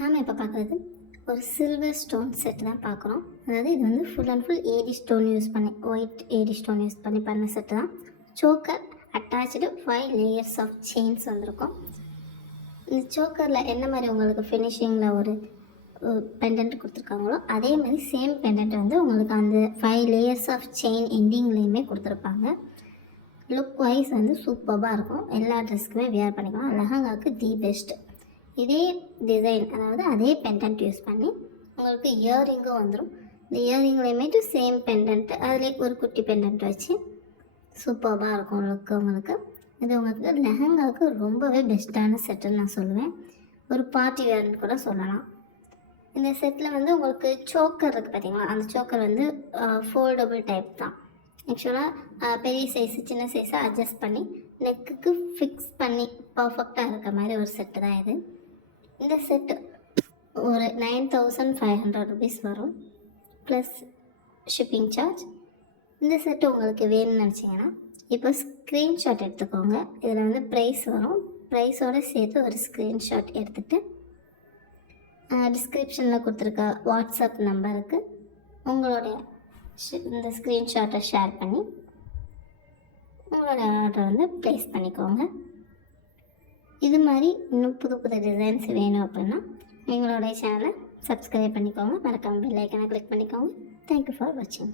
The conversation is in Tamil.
நாம் இப்போ பார்க்குறது ஒரு சில்வர் ஸ்டோன் செட் தான் பார்க்குறோம். அதாவது இது வந்து full and full AD stone use பண்ணி, ஒயிட் ஏடி ஸ்டோன் யூஸ் பண்ண செட்டு தான். Choker attach 5 layers of chains வந்திருக்கும். இந்த சோக்கரில் என்ன மாதிரி உங்களுக்கு ஃபினிஷிங்கில் ஒரு பெண்டன்ட் கொடுத்துருக்காங்களோ அதே மாதிரி சேம் பெண்டன்ட் வந்து உங்களுக்கு அந்த 5 லேயர்ஸ் ஆஃப் செயின் எண்டிங்லேயுமே கொடுத்துருப்பாங்க. லுக் வைஸ் வந்து சூப்பராக இருக்கும். எல்லா ட்ரெஸ்க்குமே வியர் பண்ணிக்கலாம். லெஹங்காவுக்கு தி பெஸ்ட். இதே டிசைன், அதாவது அதே பெண்டன்ட் யூஸ் பண்ணி உங்களுக்கு இயரிங்கும் வந்துடும். இந்த இயரிங்லேயுமே சேம் பெண்டன்ட், அதிலே ஒரு குட்டி பெண்டன்ட் வச்சு சூப்பராக இருக்கும் லுக்கு உங்களுக்கு. இது உங்களுக்கு லெஹங்காவுக்கு ரொம்பவே பெஸ்ட்டான செட்டுன்னு நான் சொல்லுவேன். ஒரு பார்ட்டி வேர்னு கூட சொல்லலாம். இந்த செட்டில் வந்து உங்களுக்கு சோக்கர் இருக்குது பார்த்தீங்களா, அந்த சோக்கர் வந்து ஃபோல்டபுள் டைப் தான். ஆக்சுவலாக பெரிய சைஸு சின்ன சைஸாக அட்ஜஸ்ட் பண்ணி நெக்குக்கு ஃபிக்ஸ் பண்ணி பர்ஃபெக்டாக இருக்கிற மாதிரி ஒரு செட்டு தான் இது. இந்த செட்டு ஒரு 9500 rupees வரும், ப்ளஸ் ஷிப்பிங் சார்ஜ். இந்த செட்டு உங்களுக்கு வேணும்னு நினச்சிங்கன்னா இப்போ ஸ்க்ரீன்ஷாட் எடுத்துக்கோங்க. இதில் வந்து ப்ரைஸ் வரும். ப்ரைஸோடு சேர்த்து ஒரு ஸ்க்ரீன்ஷாட் எடுத்துகிட்டு டிஸ்கிரிப்ஷனில் கொடுத்துருக்க வாட்ஸ்அப் நம்பருக்கு உங்களுடைய இந்த ஸ்க்ரீன்ஷாட்டை ஷேர் பண்ணி உங்களோட ஆர்டரை வந்து ப்ளேஸ் பண்ணிக்கோங்க. இது மாதிரி இன்னும் புது புது டிசைன்ஸ் வேணும் அப்படின்னா எங்களுடைய சேனலை சப்ஸ்கிரைப் பண்ணிக்கோங்க. மறக்காமல் பெல் ஐக்கானை கிளிக் பண்ணிக்கோங்க. தேங்க்யூ ஃபார் வாட்சிங்.